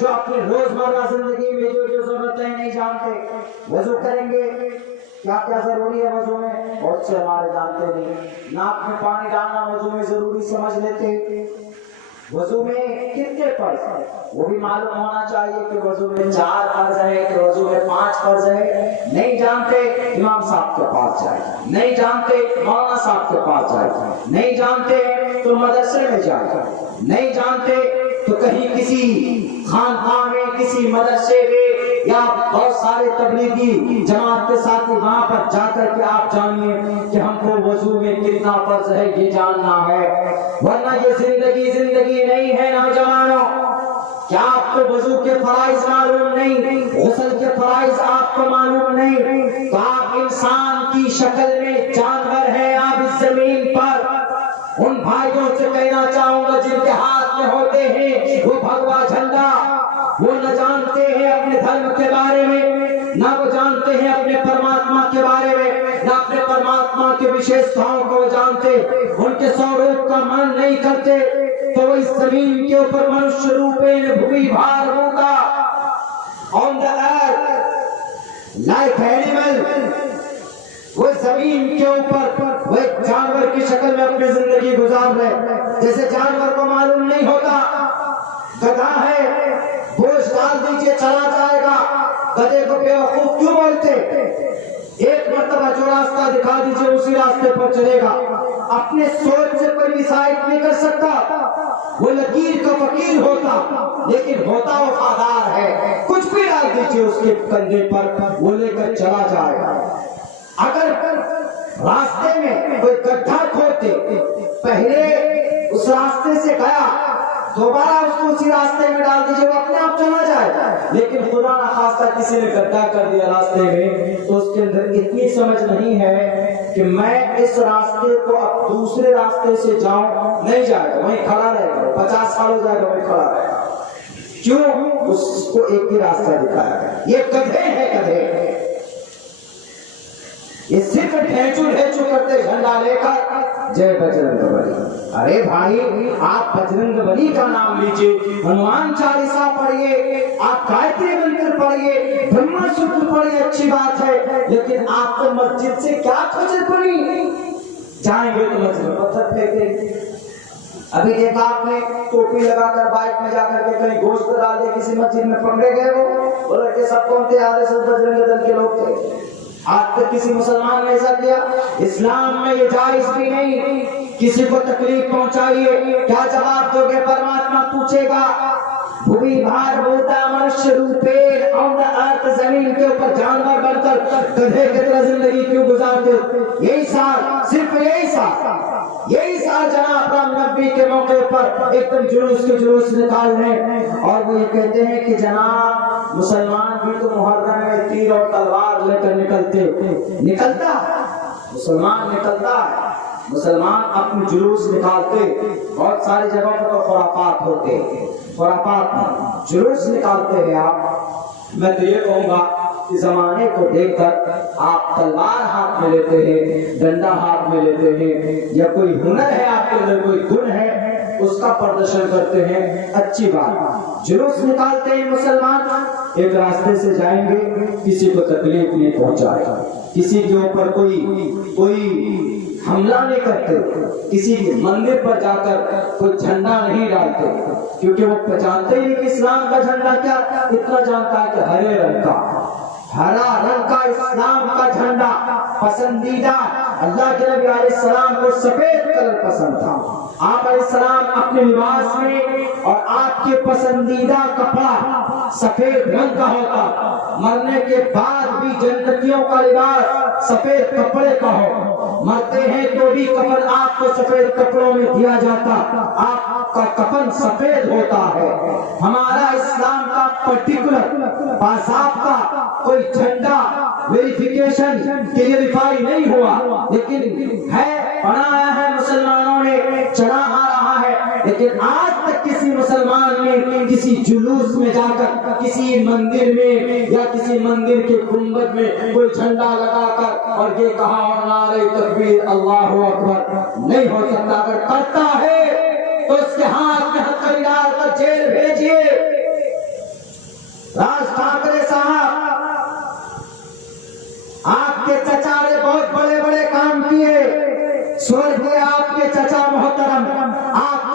جو اپنی روزمرہ زندگی میں جو ضرورتیں نہیں جانتے. وضو کریں گے کیا کیا ضروری ہے وضو میں؟ بہت سے ہمارے جانتے نہیں. ناک میں پانی ڈالنا وضو میں ضروری سمجھ لیتے. وضو میں کتنے فرض ہیں وہ بھی معلوم ہونا چاہیے کہ وضو میں 4 فرض ہے کہ وضو میں 5 فرض ہے. نہیں جانتے امام صاحب کے پاس جائے, نہیں جانتے مولانا صاحب کے پاس جائے, نہیں جانتے تو مدرسے میں جائے, نہیں جانتے تو کہیں کسی خانقاہ میں کسی مدرسے میں یا بہت سارے تبلیغی جماعت کے ساتھ وہاں پر جا کر کے آپ جانیے کہ ہم کو وضو میں کتنا فرض ہے یہ جاننا ہے. ورنہ یہ زندگی نہیں ہے نوجوانوں. کیا آپ کو وضو کے فرائض معلوم نہیں, غسل کے فرائض آپ کو معلوم نہیں؟ تو آپ انسان کی شکل میں جانور ہیں آپ اس زمین پر. ان بھائیوں سے کہنا چاہوں گا جن کے ہاتھ میں ہوتے ہیں وہ بھگوا جھنڈا, وہ نہ جانتے ہیں اپنے دھرم کے بارے میں, نہ وہ جانتے ہیں اپنے پرماتما کے بارے میں, نہ اپنے پرماتما کے وشیشتاؤں کو جانتے, ان کے سوروپ کا من نہیں کرتے, تو وہ اس زمین کے اوپر منشیہ روپین بھومی بھار ہوگا on the earth like animal. وہ زمین کے اوپر وہ ایک جانور کی شکل میں اپنی زندگی گزار رہے. جیسے جانور کو معلوم نہیں ہوتا گدھا ہے بوجھ ڈال دیجئے چلا جائے گا, گدھے کو بیوقوف کیوں بولتے؟ ایک مرتبہ جو راستہ دکھا دیجئے اسی راستے پر چلے گا. اپنے سوچ سے کوئی ڈیسائیڈ نہیں کر سکتا. وہ لکیر کا فقیر ہوتا لیکن ہوتا وفادار ہے. کچھ بھی ڈال دیجئے اس کے کندھے پر وہ لے کر چلا جائے گا. اگر راستے میں کوئی گڈھا کھودتے, پہلے اس راستے سے گیا دوبارہ اس کو اسی راستے میں ڈال دیجئے وہ اپنے آپ چلا جائے. لیکن خدا نہ خواستہ کسی نے گڈھا کر دیا راستے میں تو اس کے اندر اتنی سمجھ نہیں ہے کہ میں اس راستے کو اب دوسرے راستے سے جاؤں, نہیں جائے گا, وہیں کھڑا رہے گا. 50 سال ہو جائے گا وہیں کھڑا رہے گا. کیوں؟ اس کو ایک ہی راستہ دکھایا گیا. یہ گدھے ہیں گدھے. یہ صرف ڈھیچو کرتے جھنڈا لے کر جے بجرنگ بلی. ارے بھائی آپ بجرنگ بلی کا نام لیجئے, ہنومان چالیسا پڑھیے, آپ گایتری منتر پڑھیے, برہما سوتر پڑھیے, اچھی بات ہے, لیکن آپ کو مسجد سے کیا کھجر پڑی؟ جائیں گے تو مسجد میں پتھر پھینکیں. ابھی دیکھا آپ نے ٹوپی لگا کر بائک میں جا کر کے کہیں گوشت ڈال دے کسی مسجد میں پکڑے گئے, وہ لڑکے سب کون تھے؟ آدھے سب بجرنگ دل کے لوگ تھے. آج تک کسی مسلمان نے ایسا کیا؟ اسلام میں یہ جائز بھی نہیں. کسی کو تکلیف پہنچائیے کیا جواب دو گے؟ پرماتما پوچھے گا. بھومی بھار ہوتا منشیہ روپے آن دا ارتھ, زمین کے اوپر جانور بن کر گدھے کی طرح زندگی کیوں گزارتے؟ یہی سال, صرف یہی سال جناب رام نبی کے موقع پر ایک دم جلوس نکال رہے ہیں اور وہ یہ کہتے ہیں کہ جناب مسلمان بھی تو محرم میں تیر اور تلوار لے کر نکلتا مسلمان نکلتا ہے. مسلمان اپنے جلوس نکالتے, بہت ساری جگہوں پر تو خرافات ہوتے, خرافات میں جلوس نکالتے ہیں آپ. میں تو یہ کہوں گا کہ زمانے کو دیکھ کر آپ تلوار ہاتھ میں لیتے ہیں, ڈنڈا ہاتھ میں لیتے ہیں, یا کوئی ہنر ہے آپ کے اندر, کوئی گن ہے, اس کا پردرشن کرتے ہیں, اچھی بات. جلوس نکالتے ہیں مسلمان, ایک راستے سے جائیں گے, کسی کو تکلیف نہیں پہنچائے, کسی کے اوپر کوئی حملہ نہیں کرتے, کسی کے مندر پر جا کر کوئی جھنڈا نہیں ڈالتے, کیونکہ وہ جانتے ہی کہ اسلام کا جھنڈا کیا, اتنا جانتا ہے کہ ہرے رنگ کا اسلام کا جھنڈا پسندیدہ. اللہ کے نبی علیہ السلام کو سفید کلر پسند تھا. آپ علیہ السلام اپنے لباس میں اور آپ کے پسندیدہ کپڑا سفید رنگ کا ہوتا. مرنے کے بعد بھی جنتیوں کا لباس سفید کپڑے کا ہو, مرتے ہیں تو بھی کفن آپ کو سفید کپڑوں میں دیا جاتا, آپ کا کفن سفید ہوتا ہے. ہمارا اسلام کا پرٹیکولر باضابطہ کوئی جھنڈا ویریفیکیشن کلیریفائی نہیں ہوا, لیکن ہے بنایا ہے مسلمانوں نے, چلا آ رہا ہے. لیکن آج تک کسی مسلمان نے کسی جلوس میں جا کر کسی مندر میں یا کسی مندر کے گنبد میں کوئی جھنڈا لگا کر اور یہ کہا اور نعرہ تکبیر اللہ اکبر نہیں ہو سکتا. اگر کرتا ہے تو اس کے ہاتھ میں ہتھیار ڈال کر جیل بھیجیے. آپ کے